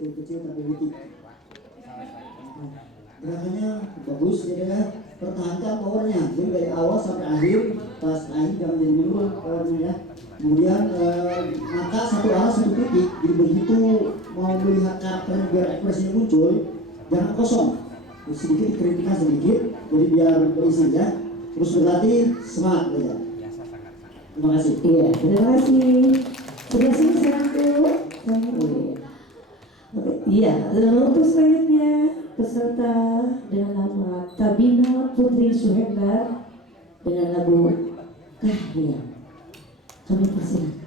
kecil-kecil tapi butik. Gerakannya bagus ya kan, pertahankan powernya, jadi dari awal sampai akhir, pas akhir jangan jadi dulu powernya ya. Kemudian mata satu arah satu titik, jadi begitu mau melihat karakternya biar ekspresinya muncul, jangan kosong, sedikit dikritikkan sedikit, jadi biar berisi ya. Terus berlatih semangat ya. Terima kasih. Iya, terima kasih. Sudah selesai satu. Iya, untuk selanjutnya peserta dengan nama Tabina Putri Suhendar dengan lagu Kahiyang. Kami persilakan.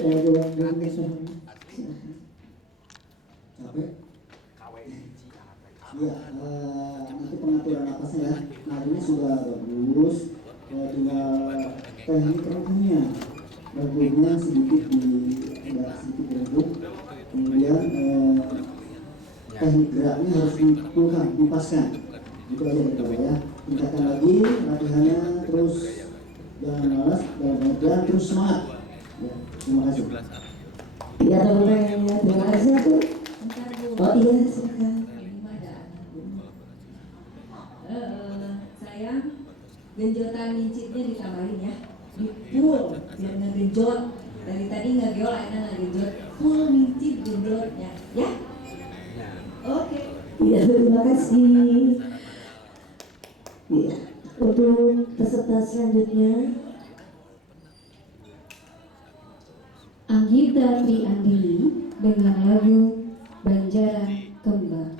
ruang guru suami. Capek? Iya, nanti pengaturan napasnya ya. Nah ini sudah bagus, tinggal teknik rengkuhnya. Rengkuhnya sedikit agak sedikit direngkuh. Kemudian teknik geraknya harus dipulkan, dipaskan. Itu aja dari bawah ya. Tingkatkan lagi latihannya, terus jangan malas, dalam pengertian terus semangat. Ya, terima kasih. Ya teman-teman, terima kasih aku. Oh iya, silakan. Sayang, genjotan mincitnya ditambahin ya, di full biar ngegenjot. Dari tadi ngegeol, enak ngegenjot, full mincit genjotnya, ya? Oke. Iya, terima kasih. Iya, untuk peserta selanjutnya Anggita Triandili dengan lagu Banjaran Kembang.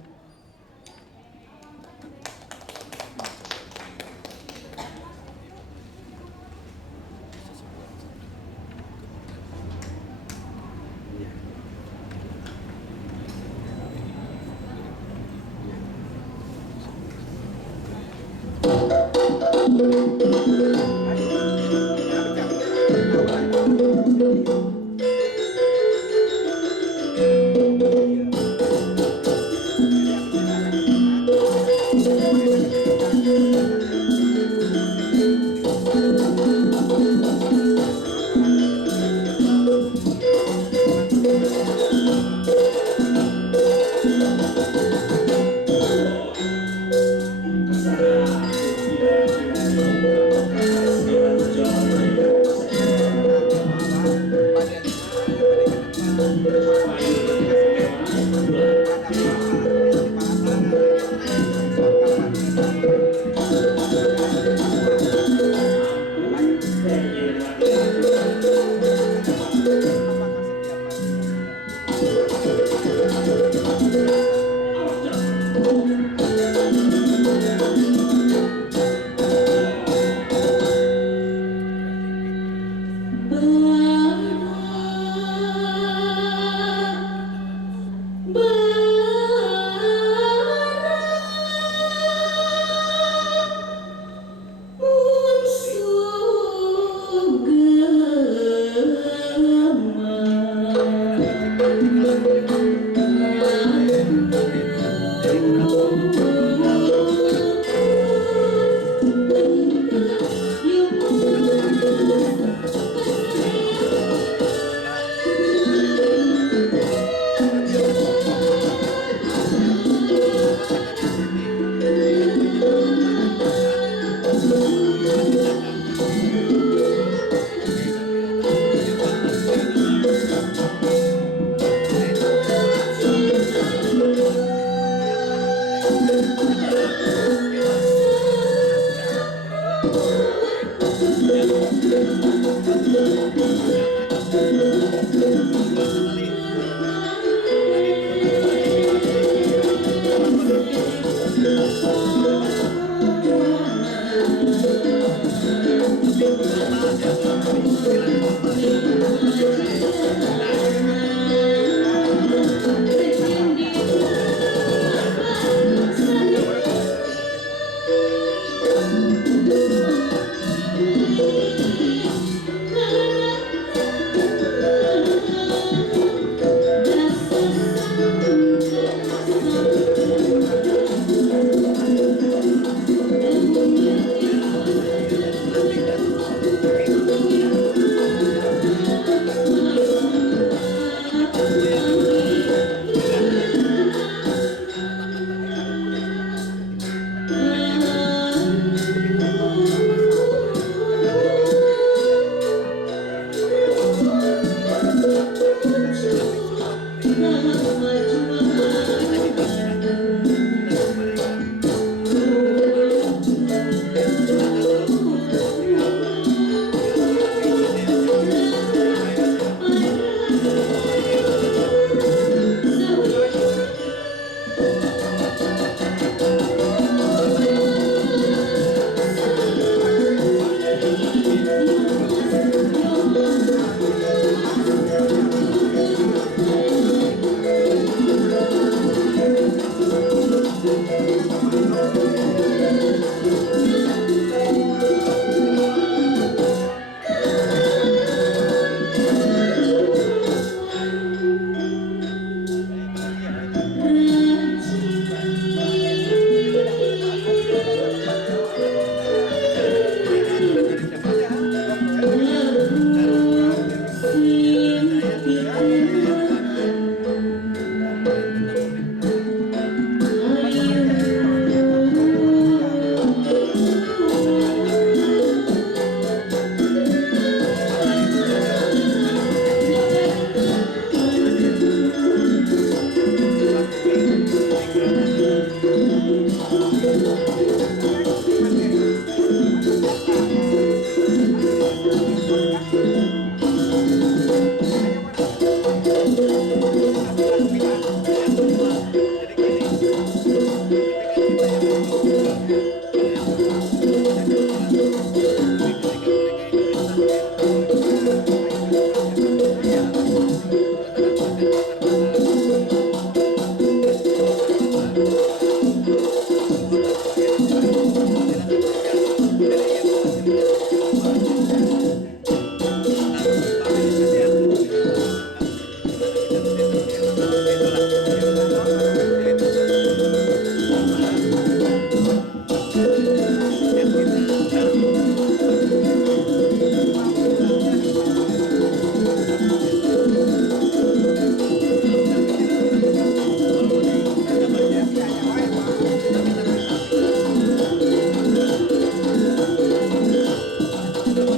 Iya,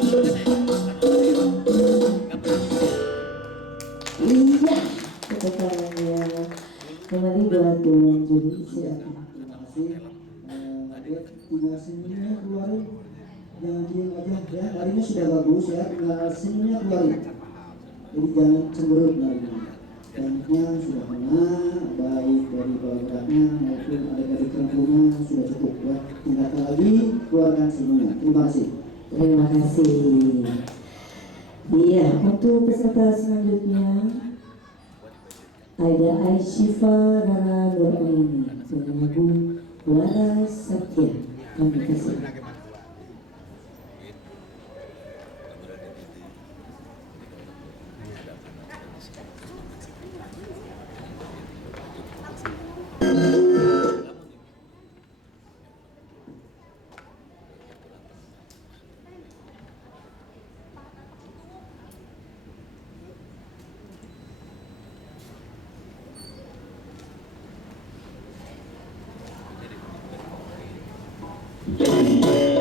tepuk tangannya. Kembali buat Dewan Juri, silakan. Terima kasih. Dek, tinggal senyumnya keluarin. Jangan diem aja ya. Larinya sudah bagus ya. Tinggal senyumnya keluarin. Jadi jangan cemberut larinya. Tekniknya sudah kena, baik dari bawah geraknya maupun adik-adik rangkumannya sudah cukup ya. Tinggalkan lagi, keluarkan senyumnya. Terima kasih. Terima kasih. Iya, untuk peserta selanjutnya ada Aisyifa Rara Nuraini dengan lagu Waras Satya. Kami kasih. Thank you.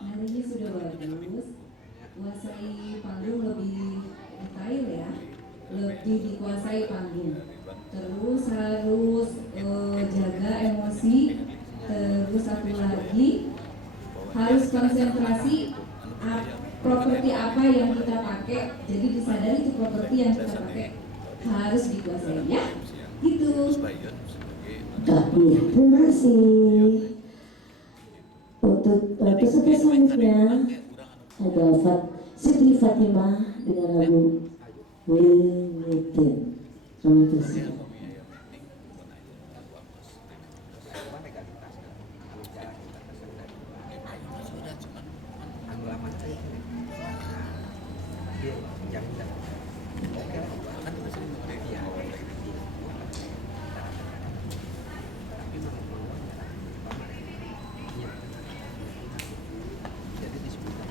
Nyanyinya sudah bagus, kuasai panggung lebih detail ya, lebih dikuasai panggung. Terus harus jaga emosi. Terus satu lagi harus konsentrasi properti apa yang kita pakai. Jadi disadari itu properti yang kita pakai harus dikuasai ya. Gitu. Tapi terima kasih. Untuk peserta selanjutnya ada Siti Fatimah dengan lagu Limited. Terima kasih. Jadi disebutkan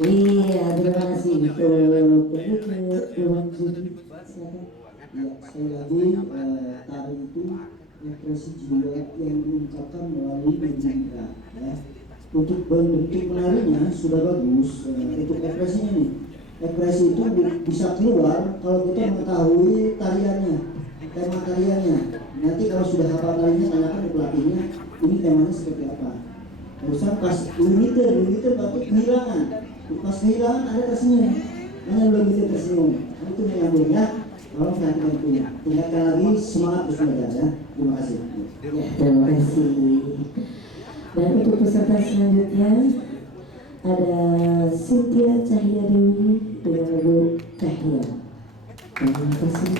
Iya, terima kasih. Perlu ke ruang juri. Silakan. Ya, sekali lagi tari itu ekspresi jiwa yang diungkapkan melalui indera ya. Untuk bentuk menarinya sudah bagus, untuk ekspresinya nih. Ekspresi itu bisa keluar kalau kita mengetahui tariannya, tema tariannya. Nanti kalau sudah hafal tariannya, tanyakan ke pelatihnya, ini temanya seperti apa. Terusan pas limiter batuk kehilangan. Pas kehilangan ada tersenyum, hanya belum bisa tersenyum. Itu menyambung ya. Tolong perhatikan punya. Tingkatkan lagi semangat terus belajar ya. Terima kasih. Terima kasih. Dan untuk peserta selanjutnya ada Cynthia Cahya Dewi dengan lagu Cahya. Terima kasih.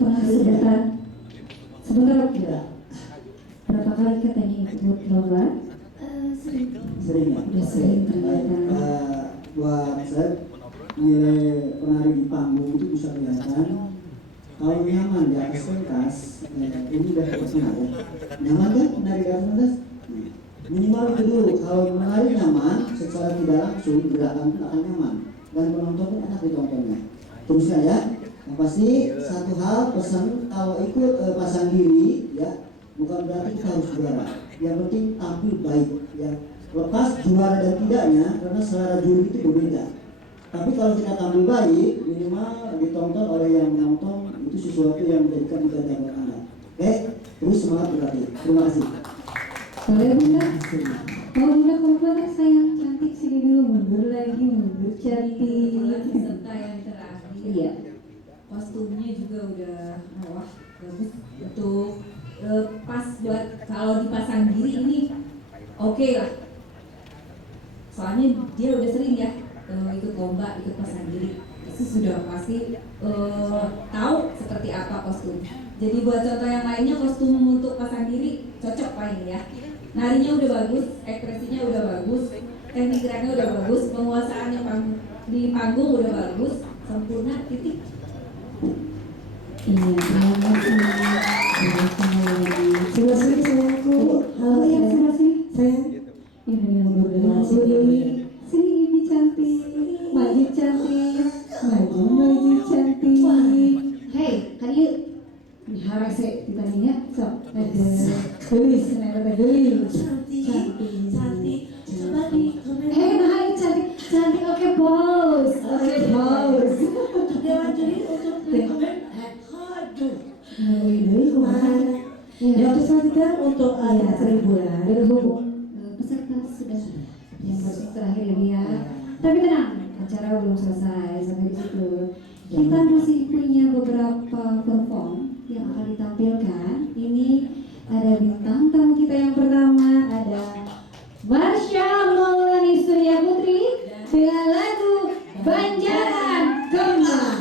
pernah sebentar ya. Berapa kali katanya ikut lomba? Sering ya? Udah sering ternyata. Buat saya nilai penari di panggung itu bisa kelihatan kalau nyaman di atas pentas. Ini udah pernah ya, nyaman kan menari di atas pentas? Minimal itu dulu, kalau menari nyaman secara tidak langsung gerakan pun akan nyaman dan penonton pun enak ditontonnya. Terusnya ya, yang pasti satu hal pesan kalau ikut pasang diri ya, bukan berarti kita harus juara. Yang penting tampil baik ya. Lepas juara dan tidaknya, karena selera juri itu berbeda. Tapi kalau kita tampil baik, minimal ditonton oleh yang menonton, itu sesuatu yang menjadikan budaya buat Anda. Oke, terus semangat berlatih. Terima kasih. Boleh Bunda? Kalau Bunda komplain sayang cantik sini dulu, mundur lagi, mundur cantik. Peserta yang terakhir. Iya. Kostumnya juga udah wah bagus untuk pas buat kalau dipasang diri ini oke lah. Soalnya dia udah sering ya ikut lomba, ikut pasang diri. Itu sudah pasti tahu seperti apa kostum. Jadi buat contoh yang lainnya kostum untuk pasang diri cocok paling ya. Narinya udah bagus, ekspresinya udah bagus, teknik geraknya udah bagus, penguasaannya di panggung udah bagus, sempurna, titik. Iya, terima kasih. Sebelah sini sayangku. Halo ya, sebelah sini sayang. Ini mundur lagi. Sini ini cantik, maju cantik, maju cantik. Hei, kalian harus ditanya sok ada gelis, ada gelis. Cantik. Coba di komen. Nah, cantik. Oke, bos. Dewan juri untuk komen. Aduh. Ini kemana? Ya, itu selanjutnya untuk seribuan. Berhubung peserta sudah yang masuk terakhir ya Bia. Tapi tenang, acara belum selesai sampai di situ. Kita masih punya beberapa perform yang akan ditampilkan. Ini ada bintang tamu kita yang pertama, ada Marsha Maulani Surya Putri dengan lagu Banjaran Kembang.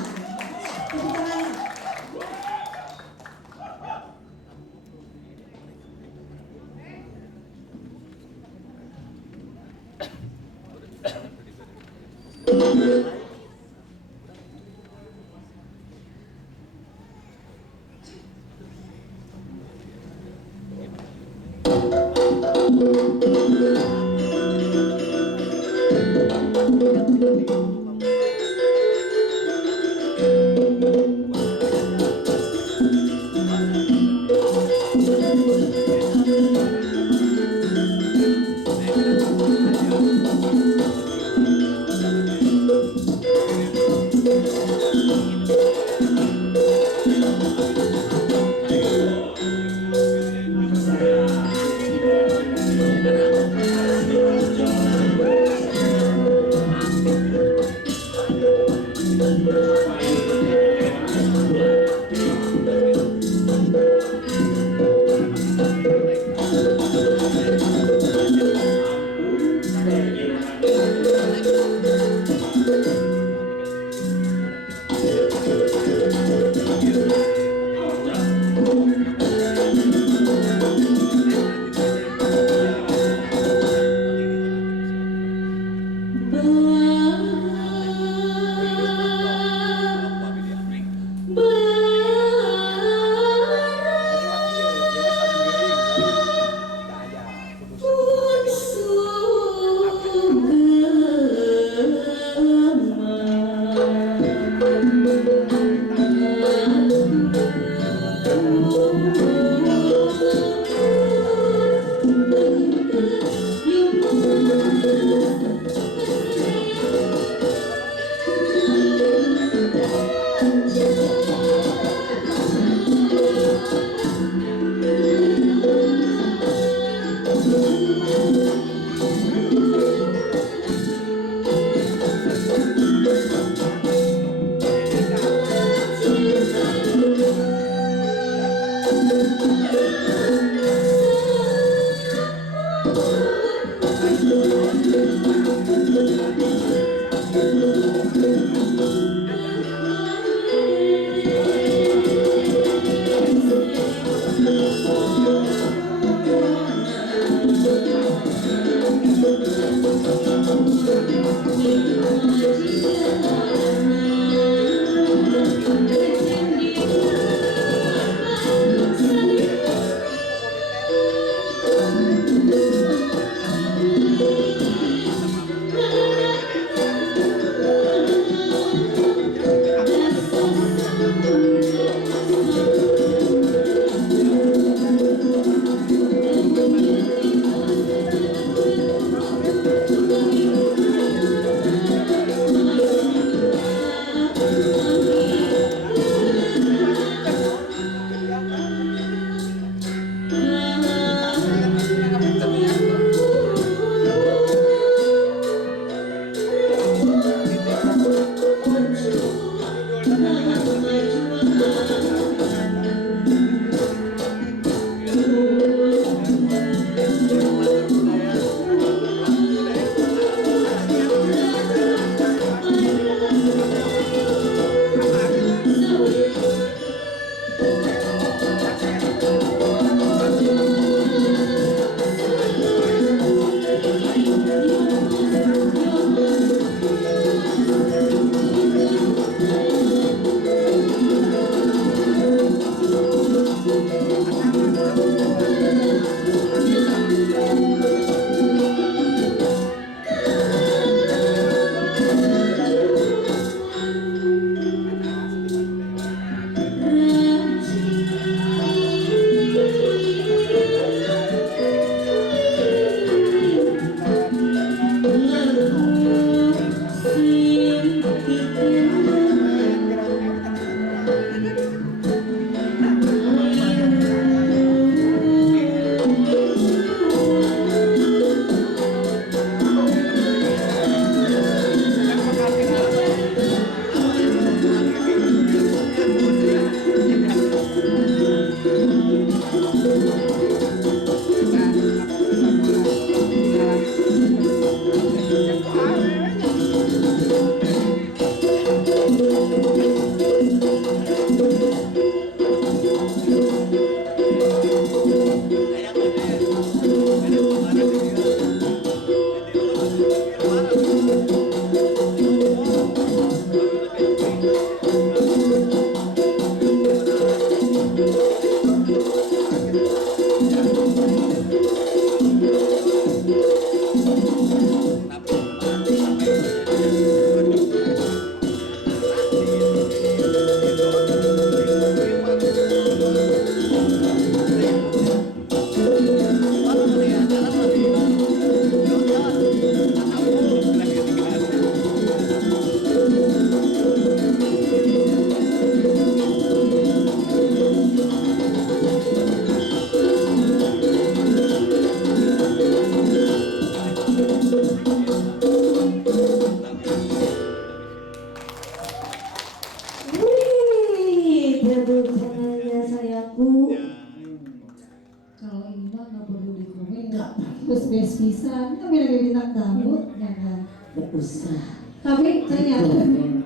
penasaran kami lagi bintang tamu ya kan. Gak usah. Tapi ternyata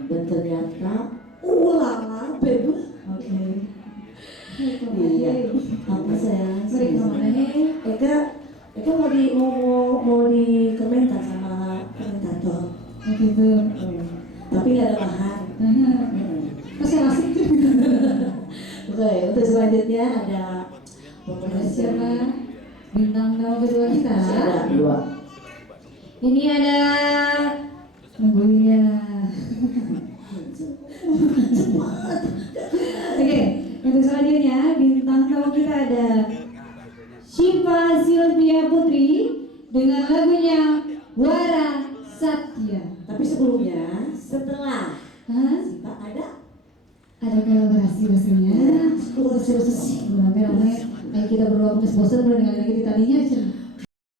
Dan ternyata ulala bebas. oke. Iya. Apa sayang? Beri kemana nih? Eka mau di komentar sama komentator. Begitu. Tapi nggak ada bahan. Masih asik tuh. Oke, untuk selanjutnya ada Siapa bintang tamu kedua kita? Ada dua. Ini ada nungguin ya. Oke, untuk selanjutnya bintang tamu kita ada Syifa Sylvia Putri dengan lagunya Wara Satya. Tapi sebelumnya, setelah Hah? Pak ada Kolaborasi rasanya. kolaborasi. Rame-rame. Ayo kita berdua putus bosan udah dengan lagi di tadinya.